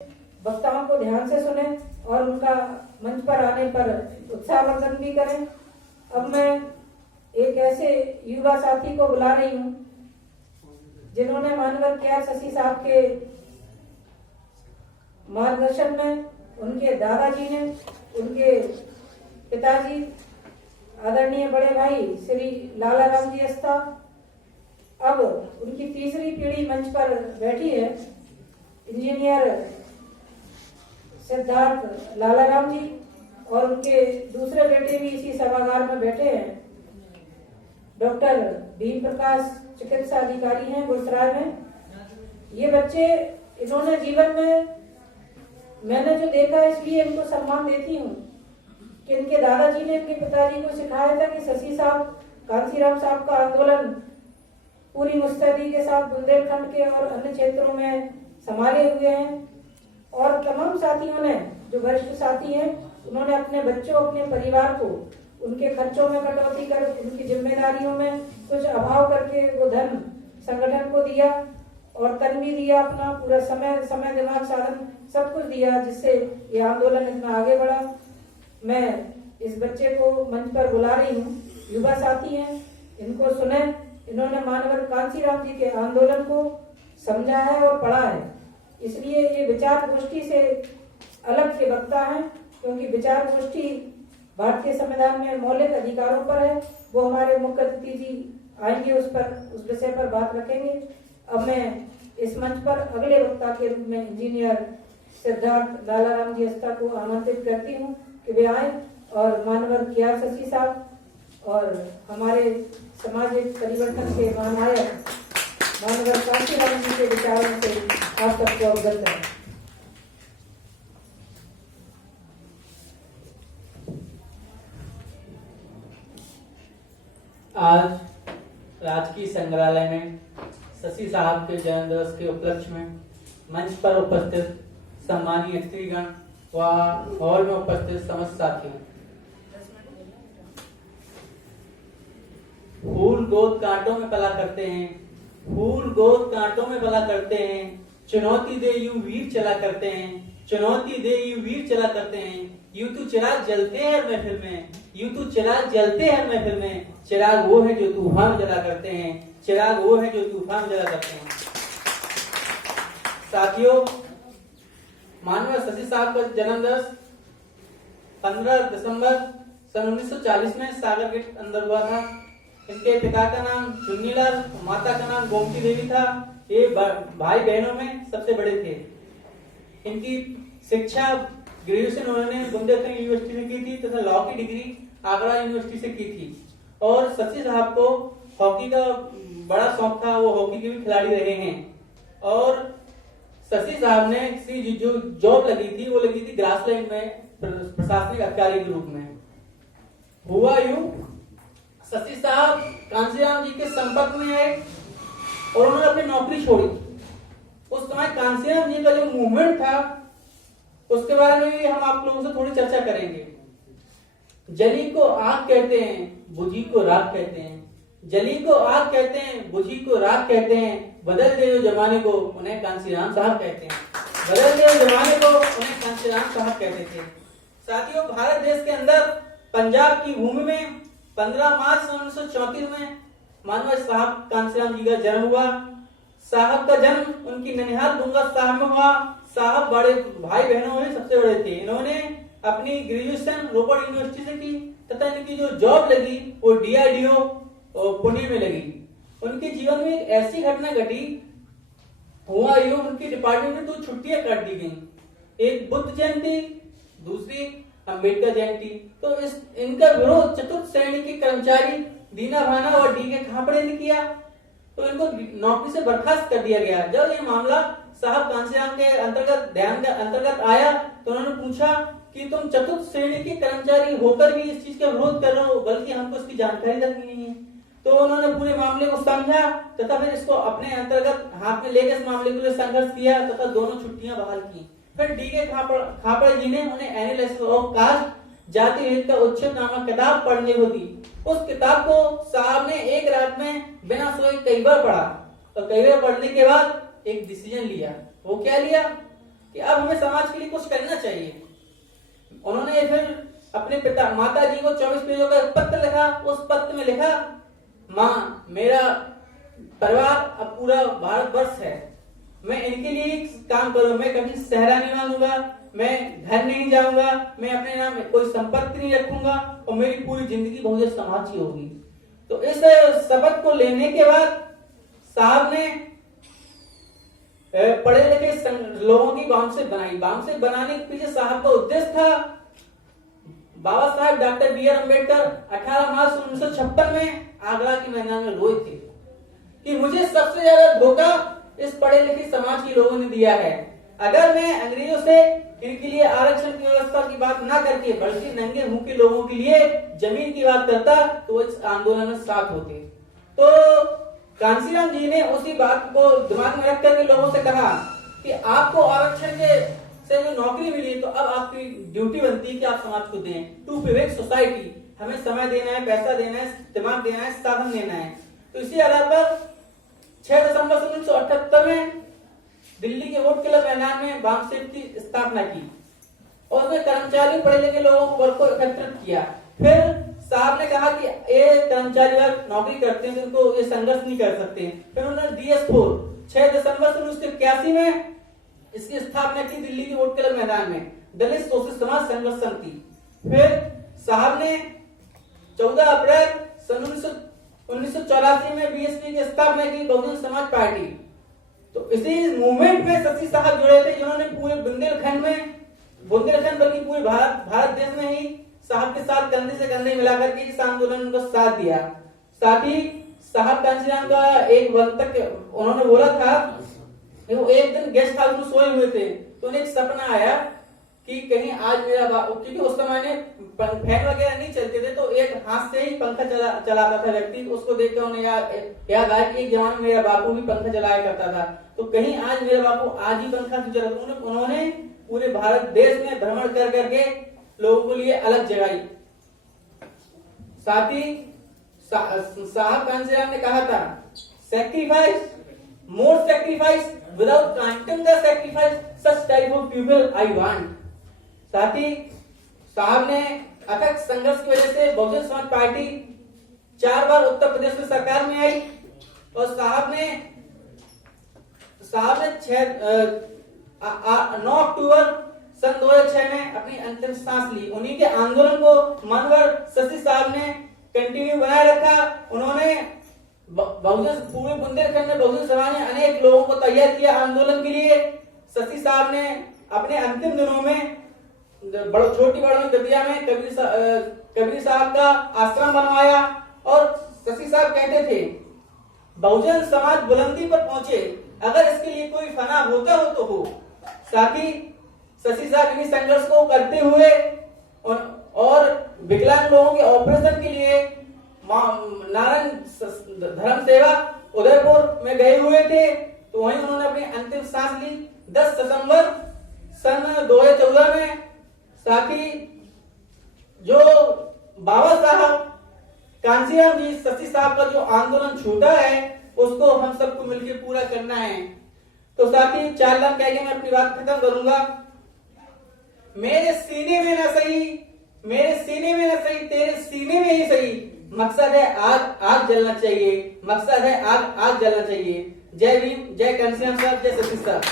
वक्ताओं को ध्यान से सुने और उनका मंच पर आने पर उत्साहवर्धन भी करें। अब मैं एक ऐसे युवा साथी को बुला रही हूँ जिन्होंने मानवर केआर शशि साहब के मार्गदर्शन में, उनके दादाजी ने, उनके पिताजी आदरणीय बड़े भाई श्री लाला राम जी अस्ता, अब उनकी तीसरी पीढ़ी मंच पर बैठी है, इंजीनियर सिद्धार्थ लाला राम जी, और उनके दूसरे बेटे भी इसी सभागार में बैठे हैं। डॉक्टर भीम प्रकाश चिकित्सा अधिकारी हैं गुलसराय में। ये बच्चे, इन्होंने जीवन में मैंने जो देखा इसलिए इनको सम्मान देती हूँ कि इनके दादाजी ने इनके पिताजी को सिखाया था कि शशि साहब, कांसीराम साहब का आंदोलन पूरी मुस्तैदी के साथ बुंदेलखंड के और अन्य क्षेत्रों में संभाले हुए हैं। और तमाम साथियों ने, जो वरिष्ठ साथी हैं, उन्होंने अपने बच्चों, अपने परिवार को उनके खर्चों में कटौती कर, उनकी जिम्मेदारियों में कुछ अभाव करके वो धन संगठन को दिया और तन भी दिया, अपना पूरा समय दिमाग साधन सब कुछ दिया, जिससे ये आंदोलन इतना आगे बढ़ा। मैं इस बच्चे को मंच पर बुला रही हूँ, युवा साथी हैं, इनको सुने। इन्होंने मानवर कांसीराम जी के आंदोलन को समझा है और पढ़ा है, इसलिए ये विचार गोष्ठी से अलग के वक्ता हैं, क्योंकि विचार गोष्ठी भारतीय संविधान में मौलिक अधिकारों पर है। वो हमारे मुख्य अतिथि जी आएंगे, उस विषय पर बात रखेंगे। अब मैं इस मंच पर अगले वक्ता के रूप में इंजीनियर सिद्धार्थ लाला राम जी अस्ता को आमंत्रित करती हूँ कि वे आए और मानवर केआर शशि साहब और हमारे सामाजिक परिवर्तन के महानायक मानवर कांसीराम जी के विचारों से आप सबको अवगत करें। आज राजकीय संग्रहालय में शशि साहब के जन्म दिवस के उपलक्ष्य में मंच पर उपस्थित सम्मानीय अतिथिगण व हॉल में उपस्थित समस्त साथियों, फूल गोद कांटों में पला करते हैं, फूल गोद कांटों में पला करते हैं, चुनौती दे यूं वीर चला करते हैं, चुनौती दे यूं वीर चला करते हैं, यूं तो चिराग जलते हैं महफिल में, यूं तो चिराग जलते हैं महफिल में, चिराग वो है जो तूफान जला करते हैं, चिराग वो है जो तूफान जला करते हैं। साथियों, मानवर शशि साहब का जन्म दिवस 15 दिसंबर सन 1940 में सागर के अंदर हुआ था। इनके पिता का नाम चुन्नीलाल, माता का नाम गोमती देवी था। ये भाई बहनों में सबसे बड़े थे। इनकी शिक्षा ग्रेजुएशन उन्होंने बुंदेलखंड यूनिवर्सिटी से की थी तथा लॉ की डिग्री आगरा यूनिवर्सिटी से की थी। और शशि साहब को हॉकी का बड़ा शौक था, वो हॉकी के भी खिलाड़ी रहे हैं। और शशि साहब ने जो जॉब लगी थी वो लगी थी ग्रासलैंड में प्रशासनिक अधिकारी के रूप में। हुआ यूं, शशि साहब कांसीराम जी के संपर्क में आए और उन्होंने अपनी नौकरी छोड़ी। उस समय कांसीराम जी का जो मूवमेंट था उसके बारे में भी हम आप लोगों से थोड़ी चर्चा करेंगे। जली को आग कहते हैं, बुझी को राख कहते हैं, जली को आग कहते हैं, बुझी को राख कहते हैं, बदल दे जो जमाने को उन्हें कांसीराम साहब कहते हैं, बदल दे जो जमाने को उन्हें कांसीराम साहब कहते थे। साथियों, भारत देश के अंदर पंजाब की भूमि में 15 मार्च 1934 में मानवर साहब कांसीराम जी का जन्म हुआ। साहब का जन्म उनकी ननिहाल डूंगा साहब में हुआ। साहब बड़े भाई बहनों में सबसे बड़े थे। इन्होंने अपनी ग्रेजुएशन रोपड़ यूनिवर्सिटी से की तथा इनकी जो जॉब लगी वो DRDO पुणे में लगी। उनके जीवन में एक ऐसी घटना घटी, हुआ यूं, उनकी डिपार्टमेंट में 2 छुट्टियां काट दी गई, एक बुद्ध जयंती, दूसरी अम्बेडकर जयंती। तो इनका विरोध चतुर्थ श्रेणी के कर्मचारी दीना भाना और DK खापड़े ने किया, तो इनको नौकरी से बर्खास्त कर दिया गया। जब ये मामला साहब कांसीराम के अंतर्गत आया तो उन्होंने पूछा कि तुम चतुर्थ श्रेणी के कर्मचारी होकर भी इस चीज का विरोध कर रहे हो, बल्कि हमको इसकी जानकारी तक नहीं है। तो उन्होंने पूरे मामले को समझा तथा फिर इसको अपने अंतर्गत हाथ में लेकर इस मामले के लिए संघर्ष किया तथा दोनों छुट्टियां बहाल की। फिर DK खापड़े जी ने उन्हें एनालिसिस ऑफ कास्ट, जाति भेद का उच्छेद नामक किताब पढ़ने को दी। उस किताब को साहब ने एक रात में बिना सोए कई बार पढ़ा और कई बार पढ़ने के बाद एक डिसीजन लिया। वो क्या लिया कि अब हमें समाज के लिए कुछ करना चाहिए। उन्होंने फिर अपने पिता माता जी को 24 पेजों का एक पत्र लिखा। उस पत्र में लिखा, माँ, मेरा परिवार अब पूरा भारतवर्ष है, मैं इनके लिए काम करूं, मैं कभी सहरा नहीं मांगूंगा, मैं घर नहीं जाऊंगा, मैं अपने नाम कोई संपत्ति नहीं रखूंगा और मेरी पूरी जिंदगी बहुजन समाज की होगी। तो इस शपथ को लेने के बाद साहब ने पढ़े लिखे लोगों की बाउंसर बनाई। बाउंसर बनाने के पीछे साहब का उद्देश्य था, बाबा साहब डॉक्टर बी आर अम्बेडकर 18 मार्च 1956 में आगरा के मैदान में रोए थे कि मुझे सबसे ज्यादा धोखा इस पढ़े लिखे समाज के लोगों ने दिया है। अगर मैं अंग्रेजों से इनके लिए आरक्षण की व्यवस्था की बात ना करके बल्कि नंगे मुंह के लोगों के लिए जमीन की बात करता तो वो इस आंदोलन में साथ होते। तो कांशीराम जी ने उसी बात को दिमाग में रख करके लोगों से कहा कि आपको आरक्षण के से जो नौकरी मिली तो अब आपकी ड्यूटी बनती है कि आप समाज को दें, टू प्रिवेंट सोसाइटी। हमें समय देना है, पैसा देना है, दिमाग देना है, साधन देना है। तो इसी आधार पर 6 दिसंबर 1978 में दिल्ली के वोट क्लब मैदान में बामसेब की स्थापना की और उसमें कर्मचारी पढ़े लिखे लोगों को वर्ग को एकत्रित किया। फिर साहब ने कहा कि ये कर्मचारी वर्ग नौकरी करते हैं तो उनको ये संघर्ष नहीं कर सकते। फिर उन्होंने DS4 6 दिसंबर 1981 में इसकी स्थापना की दिल्ली के वोट क्लब मैदान में, दलित शोषित समाज संघर्ष समिति। फिर साहब ने 14 अप्रैल 1984 में BSP की स्थापना की, बहुजन समाज पार्टी। तो इसी मूवमेंट में शशि साहब जुड़े थे, जिन्होंने पूरे बुंदेलखंड बल्कि पूरे भारत देश में ही साहब के साथ कंधे से कंधे मिलाकर के इस आंदोलन को साथ दिया। साथ ही साहब कांशीराम का एक वक्तव्य उन्होंने बोला था कि वो एक दिन गेस्ट हाउस में सोए हुए थे तो उन्हें एक सपना आया कि कहीं आज मेरा बापू, क्योंकि उस समय में फैन वगैरह नहीं चलते थे तो एक हाथ से ही पंखा चलाता था व्यक्ति। उसको देख के उन्हें याद आया कि एक जमाने में मेरा बापू भी पंखा चलाया करता था, तो कहीं आज मेरा बापू आज ही पंखा से चला। उन्होंने पूरे भारत देश में भ्रमण कर करके लोगों के लिए अलग जगाई। साथ ही साहब कांशीराम ने कहा था, sacrifice, more sacrifice without counting the sacrifice, such type of people I want. साथ ही साहब ने अथक संघर्ष की वजह से बहुजन समाज पार्टी 4 बार उत्तर प्रदेश में सरकार में आई और साहब ने 9 अक्टूबर सन 2006 में अपनी अंतिम सांस ली। उन्हीं के आंदोलन को मनवर शशि साहब ने कंटिन्यू बनाए रखा। उन्होंने पूरे बुंदेलखंड में बहुजन समाज ने अनेक लोगों को तैयार किया आंदोलन के लिए। शशि साहब ने अपने अंतिम दिनों में छोटी बड़ों दतिया में कबीर साहब का आश्रम बनवाया और शशि साहब कहते थे, बहुजन समाज बुलंदी पर पहुंचे, अगर इसके लिए कोई फना होता हो तो हो। साथ ही शशि साहब इन्हीं संघर्ष को करते हुए और विकलांग लोगों के ऑपरेशन के लिए नारायण धर्म सेवा उदयपुर में गए हुए थे, तो वहीं उन्होंने अपनी अंतिम सांस ली 10 दिसंबर सन 2014 में। साथ ही जो बाबा साहब कांशीराम जी शशि साहब का जो आंदोलन छूटा है उसको हम सबको मिलकर पूरा करना है। तो साथ ही 4 लाख कह के मैं अपनी बात खत्म करूंगा। मेरे सीने में न सही तेरे सीने में ही सही, मकसद है आग जलना चाहिए, मकसद है आग जलना चाहिए। जय भीम, जय कांशीराम साहब, जय शशि साहब।